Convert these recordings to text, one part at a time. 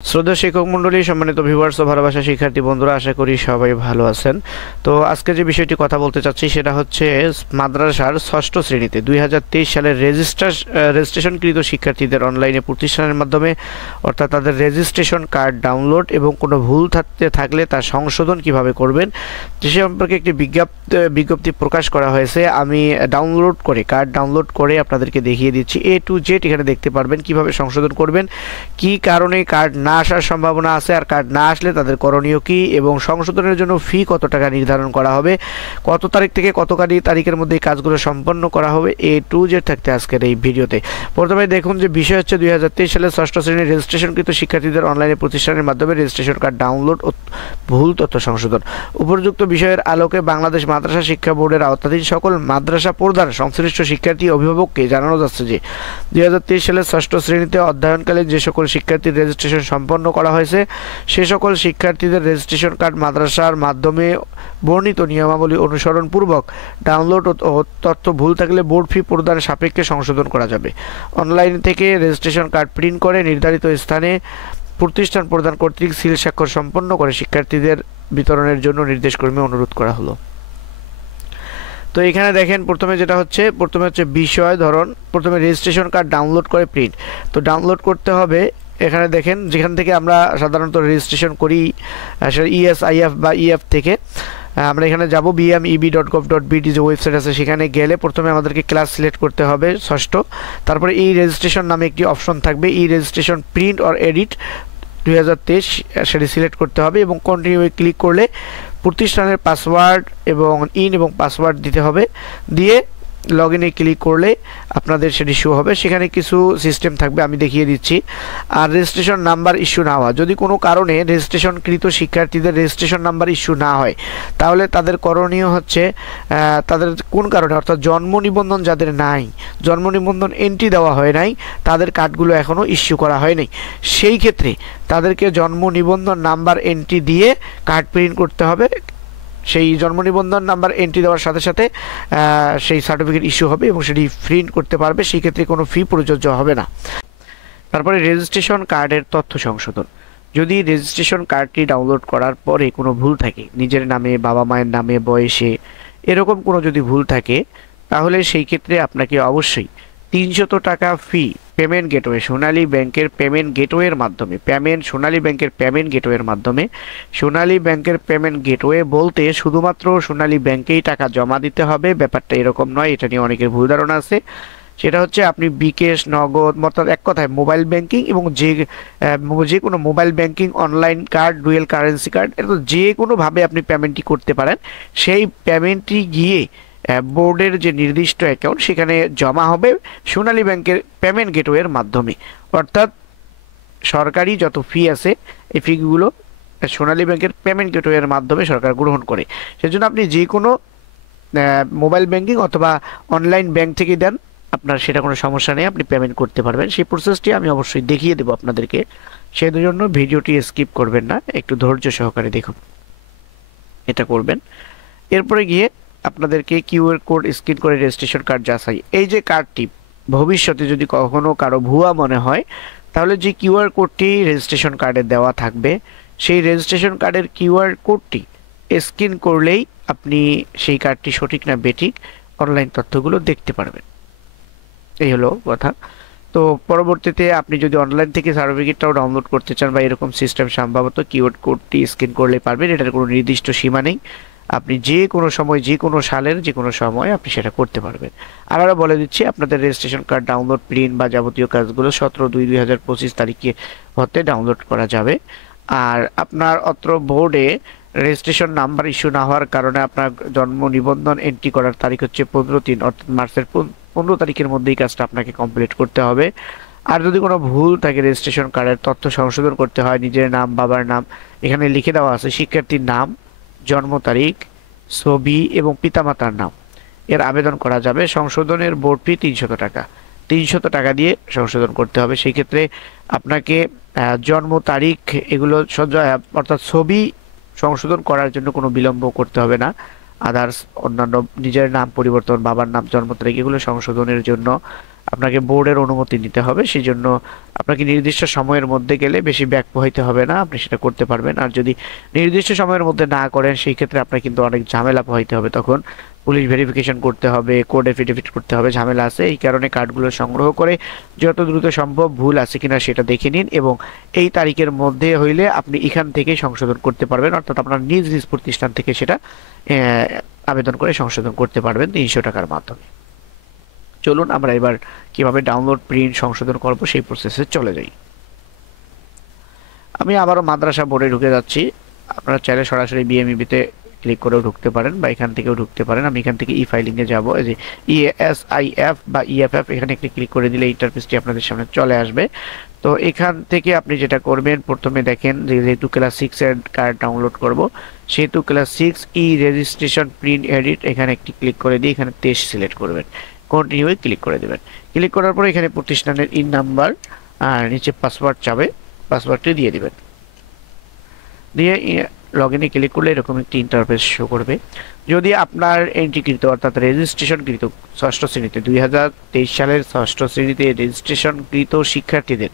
শ্রদ্ধা শিক্ষক মণ্ডলী, সম্মানিত ভিউয়ার্স ও ভালোবাসা শিক্ষার্থী বন্ধুরা, আশা করি সবাই ভালো আছেন। তো আজকে যে বিষয়টি কথা বলতে চাচ্ছি সেটা হচ্ছে মাদ্রাসার ষষ্ঠ শ্রেণীতে 2023 সালের রেজিস্ট্রেশনকৃত শিক্ষার্থীদের অনলাইনে প্রতিষ্ঠানের মাধ্যমে অর্থাৎ তাদের রেজিস্ট্রেশন কার্ড ডাউনলোড এবং কোনো ভুল থাকলে তা সংশোধন কিভাবে করবেন সে সম্পর্কে একটি বিজ্ঞপ্তি প্রকাশ করা হয়েছে। আমি কার্ড ডাউনলোড করে আপনাদেরকে দেখিয়ে দিচ্ছি A to Z। এখানে দেখতে পারবেন কিভাবে সংশোধন করবেন, কি কারণে কার্ড না আসার সম্ভাবনা আছে, আর কার্ড না আসলে তাদের করণীয় কি, এবং সংশোধনের জন্য ফি কত টাকা নির্ধারণ করা হবে, কত তারিখ থেকে কত তারিখের মধ্যে এই কাজগুলো সম্পন্ন করা হবে, A to Z থাকতে আজকের এই ভিডিওতে। প্রথমে দেখুন যে বিষয় হচ্ছে 2023 সালের ষষ্ঠ শ্রেণীর রেজিস্ট্রেশনকৃত শিক্ষার্থীদের অনলাইনে প্রতিষ্ঠানের মাধ্যমে রেজিস্ট্রেশন কার্ড ডাউনলোড ও ভুল তথ্য সংশোধন। উপযুক্ত বিষয়ের আলোকে বাংলাদেশ মাদ্রাসা শিক্ষা বোর্ডের আওতাধীন সকল মাদ্রাসা প্রধান সংশ্লিষ্ট শিক্ষার্থী অভিভাবককে জানানো যাচ্ছে যে 2023 সালের ষষ্ঠ শ্রেণীতে অধ্যয়নকালে যে সকল শিক্ষার্থীর রেজিস্ট্রেশন সম্পন্ন করা হয়েছে সে সকল শিক্ষার্থীদের রেজিস্ট্রেশন কার্ড মাদ্রাসার মাধ্যমে বর্ণিত নিয়মাবলী অনুসরণ পূর্বক ডাউনলোড ও তথ্য ভুল থাকলে বোর্ড ফি প্রদানের সাপেক্ষে সংশোধন করা যাবে। অনলাইন থেকে রেজিস্ট্রেশন কার্ড প্রিন্ট করে নির্ধারিত স্থানে প্রতিষ্ঠান প্রদান কর্তৃক সিল স্বাক্ষর সম্পন্ন করে শিক্ষার্থীদের বিতরণের জন্য নির্দেশক্রমে অনুরোধ করা হলো। তো এখানে দেখেন প্রথমে হচ্ছে বিষয় ধরন, প্রথমে রেজিস্ট্রেশন কার্ড ডাউনলোড করে প্রিন্ট। তো ডাউনলোড করতে হবে, এখানে দেখেন যেখান থেকে আমরা সাধারণত রেজিস্ট্রেশন করি ESIF বা EF থেকে আমরা এখানে যাব bmeb.gov.bt যে ওয়েবসাইট আছে সেখানে গেলে প্রথমে আমাদেরকে ক্লাস সিলেক্ট করতে হবে ষষ্ঠ। তারপরে এই রেজিস্ট্রেশন নামে একটি অপশন থাকবে, এই রেজিস্ট্রেশন প্রিন্ট অর এডিট 2023 সেটি সিলেক্ট করতে হবে এবং কন্টিনিউ ক্লিক করলে প্রতিষ্ঠানের পাসওয়ার্ড এবং পাসওয়ার্ড দিতে হবে। দিয়ে লগ ইনে ক্লিক করলে আপনাদের সেটি শো হবে, সেখানে কিছু সিস্টেম থাকবে আমি দেখিয়ে দিচ্ছি। আর রেজিস্ট্রেশন নাম্বার ইস্যু না হওয়া, যদি কোনো কারণে রেজিস্ট্রেশনকৃত শিক্ষার্থীদের রেজিস্ট্রেশন নাম্বার ইস্যু না হয় তাহলে তাদের করণীয় হচ্ছে তাদের কোন কারণে অর্থাৎ জন্ম নিবন্ধন যাদের নাই, জন্ম নিবন্ধন এন্ট্রি দেওয়া হয় নাই, তাদের কার্ডগুলো এখনও ইস্যু করা হয়নি, সেই ক্ষেত্রে তাদেরকে জন্ম নিবন্ধন নাম্বার এন্ট্রি দিয়ে কার্ড প্রিন্ট করতে হবে। সেই জন্ম নিবন্ধন নাম্বার এন্ট্রি দেওয়ার সাথে সাথে সেই সার্টিফিকেট ইস্যু হবে এবং সেটি প্রিন্ট করতে পারবে, সেই ক্ষেত্রে কোনো ফি প্রযোজ্য হবে না। তারপরে রেজিস্ট্রেশন কার্ডের তথ্য সংশোধন। যদি রেজিস্ট্রেশন কার্ডটি ডাউনলোড করার পরে কোনো ভুল থাকে, নিজের নামে, বাবা মায়ের নামে, বয়সে এরকম কোনো যদি ভুল থাকে তাহলে সেই ক্ষেত্রে আপনাকে অবশ্যই 300 টাকা ফি পেমেন্ট গেটওয়ে সোনালী ব্যাংকের পেমেন্ট গেটওয়ের মাধ্যমে সোনালী ব্যাংকের পেমেন্ট গেটওয়ে বলতে শুধুমাত্র সোনালী ব্যাংকেই টাকা জমা দিতে হবে, ব্যাপারটা এরকম নয়। এটা নিয়ে অনেকের ভুল ধারণা আছে। সেটা হচ্ছে আপনি বিকাশ, নগদ, অর্থাৎ এক কথায় মোবাইল ব্যাংকিং এবং যে কোনো mobile banking, online card, dual currency card, এটা যে কোনোভাবে আপনি পেমেন্টটি করতে পারেন। সেই পেমেন্টটি গিয়ে বোর্ডের যে নির্দিষ্ট অ্যাকাউন্ট সেখানে জমা হবে সোনালী ব্যাংকের পেমেন্ট গেটওয়ের মাধ্যমে। অর্থাৎ সরকারি যত ফি আছে এই ফিগুলো সোনালী ব্যাংকের পেমেন্ট গেটওয়ের মাধ্যমে সরকার গ্রহণ করে। সেজন্য আপনি যে কোনো মোবাইল ব্যাংকিং অথবা অনলাইন ব্যাংক থেকে দেন, আপনার সেটা কোনো সমস্যা নেই, আপনি পেমেন্ট করতে পারবেন। সেই প্রসেসটি আমি অবশ্যই দেখিয়ে দেবো আপনাদেরকে, সেই জন্য ভিডিওটি স্কিপ করবেন না, একটু ধৈর্য সহকারে দেখুন, এটা করবেন। এরপরে গিয়ে আপনাদেরকে কিউআর কোড স্ক্যান করে রেজিস্ট্রেশন কার্ড যাচাই। এই যে কার্ডটি ভবিষ্যতে যদি কখনো কারো ভুয়া মনে হয় তাহলে যে কিউআর কোডটি রেজিস্ট্রেশন কার্ডে দেওয়া থাকবে সেই রেজিস্ট্রেশন কার্ডের কিউআর কোডটি স্ক্যান করলেই আপনি সেই কার্ডটি সঠিক না বেঠিক অনলাইন তথ্যগুলো দেখতে পারবেন। এই হলো কথা। তো পরবর্তীতে আপনি যদি অনলাইন থেকে সার্টিফিকেটটাও ডাউনলোড করতে চান বা এরকম সিস্টেম সম্ভবত কিউআর কোডটি স্ক্যান করলে পারবেন, এটার কোনো নির্দিষ্ট সীমা নেই, আপনি যে কোনো সময়, যে কোনো সালের যে কোনো সময় আপনি সেটা করতে পারবেন। আবারও বলে দিচ্ছি, আপনাদের রেজিস্ট্রেশন কার্ড ডাউনলোড, প্রিন্ট বা যাবতীয় কাজগুলো 17/2/2025 তারিখে হতে ডাউনলোড করা যাবে। আর আপনার অত্র বোর্ডে রেজিস্ট্রেশন নাম্বার ইস্যু না হওয়ার কারণে আপনার জন্ম নিবন্ধন এন্ট্রি করার তারিখ হচ্ছে 15/3 অর্থাৎ মার্চের 15 তারিখের মধ্যেই কাজটা আপনাকে কমপ্লিট করতে হবে। আর যদি কোনো ভুল থাকে রেজিস্ট্রেশন কার্ডের তথ্য সংশোধন করতে হয়, নিজের নাম, বাবার নাম এখানে লিখে দেওয়া আছে, শিক্ষার্থীর নাম, জন্ম তারিখ, ছবি এবং পিতামাতার নাম এর আবেদন করা যাবে। সংশোধনের বোর্ড ফি 300 টাকা দিয়ে সংশোধন করতে হবে। সেই ক্ষেত্রে আপনাকে জন্ম তারিখ এগুলো অর্থাৎ ছবি সংশোধন করার জন্য কোনো বিলম্ব করতে হবে না। আদার্স অন্যান্য নিজের নাম পরিবর্তন, বাবার নাম, জন্ম তারিখ এগুলো সংশোধনের জন্য আপনাকে বোর্ডের অনুমতি নিতে হবে। সেই জন্য আপনাকে নির্দিষ্ট সময়ের মধ্যে গেলে বেশি ব্যাক পোহাইতে হবে না, আপনি সেটা করতে পারবেন। আর যদি নির্দিষ্ট সময়ের মধ্যে না করেন সেই ক্ষেত্রে আপনার কিন্তু অনেক ঝামেলা পোহাইতে হবে, তখন পুলিশ ভেরিফিকেশন করতে হবে, কোড এফিডেভিট করতে হবে, ঝামেলা আছে। এই কারণে কার্ডগুলো সংগ্রহ করে যত দ্রুত সম্ভব ভুল আছে কিনা সেটা দেখে নিন, এবং এই তারিখের মধ্যে হইলে আপনি এখান থেকে সংশোধন করতে পারবেন, অর্থাৎ আপনার নিজ নিজ প্রতিষ্ঠান থেকে সেটা আবেদন করে সংশোধন করতে পারবেন 300 টাকার মাধ্যমে। চলুন আমরা এবার কিভাবে ডাউনলোড, প্রিন্ট, সংশোধন করব সেই প্রসেসে চলে যাই। আমি আবারও মাদ্রাসা বোর্ডে ঢুকে যাচ্ছি। আপনারা চাইলে সরাসরি বিএমইবিতে ক্লিক করেও ঢুকতে পারেন বা এখান থেকেও ঢুকতে পারেন। আমি এখান থেকে ই ফাইলিংয়ে যাব, এই যে ইএসআইএফ বা ইএফএফ, এখানে একটি ক্লিক করে দিলে ইন্টারফেসটি আপনাদের সামনে চলে আসবে। তো এখান থেকে আপনি যেটা করবেন, প্রথমে দেখেন যেহেতু ক্লাস 6 এর কার্ড ডাউনলোড করব, সেহেতু ক্লাস 6 ই রেজিস্ট্রেশন প্রিন্ট এডিট, এখানে একটি ক্লিক করে দিয়ে এখানে 23 সিলেক্ট করবেন, কন্টিনিউ ক্লিক করে দেবেন। ক্লিক করার পরে এখানে প্রতিষ্ঠানের ইন নাম্বার আর নিচে পাসওয়ার্ড চাবে, পাসওয়ার্ডটি দিয়ে দিবেন। দিয়ে লগ ইনে ক্লিক করলে এরকম একটি ইন্টারফেস শো করবে। যদি আপনার এন্ট্রিকৃত অর্থাৎ রেজিস্ট্রেশনকৃত ষষ্ঠ শ্রেণীতে 2023 সালের ষষ্ঠ শ্রেণীতে রেজিস্ট্রেশনকৃত শিক্ষার্থীদের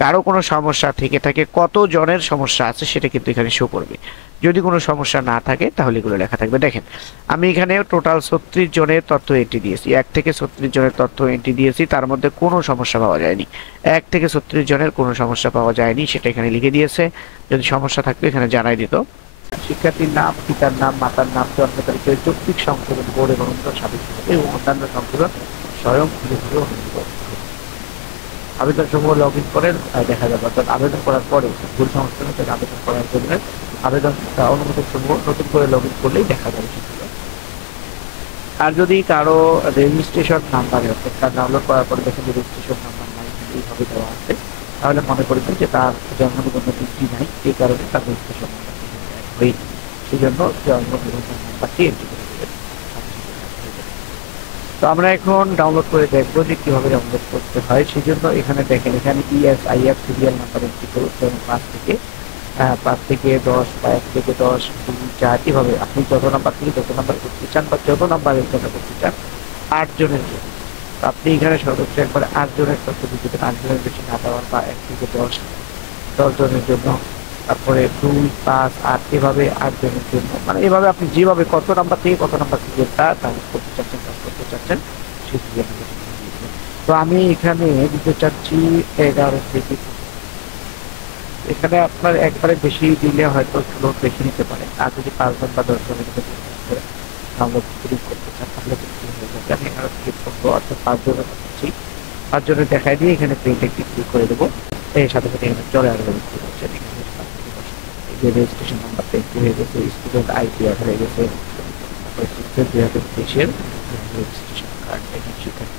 কারো কোনো সমস্যা থেকে থাকে, কত জনের সমস্যা আছে সেটা কিন্তু এখানে শো করবে। যদি কোনো সমস্যা না থাকে তাহলে এগুলো লেখা থাকবে। দেখেন আমি এখানে টোটাল 36 জনের তথ্য এন্ট্রি দিয়েছি, 1 থেকে 36 জনের তথ্য এন্ট্রি দিয়েছি, তার মধ্যে কোনো সমস্যা পাওয়া যায়নি। 1 থেকে 36 জনের কোনো সমস্যা পাওয়া যায়নি সেটা এখানে লিখে দিয়েছে। যদি সমস্যা থাকতো এখানে জানাই দিত। শিক্ষার্থীর নাম, পিতার নাম, মাতার নাম, জন্ম তারিখের যৌক্তিক সংশোধন বোর্ড এবং সাবেক এবং অন্যান্য সংশোধন স্বয়ং আবেদন সমূহ লগ ইন করেন দেখা যাবে, অর্থাৎ আবেদন করার পরে ভুল সংশোধনের জন্য আবেদন করার জন্য আবেদন অনুমোদন সমূহ নতুন করে লগ ইন করলেই দেখা যাবে সেগুলো। আর যদি কারো রেজিস্ট্রেশন নাম্বারে অর্থাৎ ডাউনলোড করার পরে দেখেন রেজিস্ট্রেশন নাম্বার নাই, এইভাবে দেওয়া আছে, তাহলে মনে করবেন যে তার জন্ম নিবন্ধন ডিগ্রি নাই, এই কারণে তার রেজিস্ট্রেশন নাম্বার হয়নি, সেই জন্য জন্ম নিবন্ধন নাম্বারটি এন্ট্রি করে দেবেন। তো আমরা এখন ডাউনলোড করে দেখবো যে কিভাবে ডাউনলোড করতে হয়। সেই জন্য এখানে দেখেন, এখানে ইএসআইএফ সিরিয়াল নাম্বার এন্ট্রি করুন, 5 থেকে 10 বা 1 থেকে 10, 2, 4, এভাবে আপনি যত নাম্বার থেকে যত নাম্বার করতে চান বা যত নাম্বারের জন্য করতে চান, 8 জনের জন্য আপনি এখানে সর্বোচ্চ একবারে 8 জনের তথ্য দিতে পারেন। 8 জনের বেশি না দেওয়ার, বা 1 থেকে 10 জনের জন্য, তারপরে 2, 5, 8, এভাবে 8 জনের জন্য, মানে এভাবে আপনি যেভাবে কত নাম্বার থেকে কত নাম্বার সিরিয়ালটা ডাউনলোড করতে চাচ্ছেন সেই সিরিয়াল নাম্বার। তো আমি এখানে দিতে চাচ্ছি 11 থেকে। এখানে আপনার একবারে বেশি দিলে হয়তো লোড বেশি নিতে পারে, আর যদি 5 জন বা 10 জনের ডাউনলোড করতে চান তাহলে হয়ে যাবে। আমি 11 ক্লিক করবো, অর্থাৎ 5 জনের করছি, 5 জনের দেখাই দিয়ে এখানে প্রিন্ট একটি ক্লিক করে দেবো। এর সাথে সাথে এখানে চলে আসবে রেজিস্ট্রেশন নাম্বারটা একটু হয়ে গেছে, স্টুডেন্ট আইডি হয়ে গেছে, 2023-এর রেজিস্ট্রেশন কার্ড, এখানে শিক্ষার্থী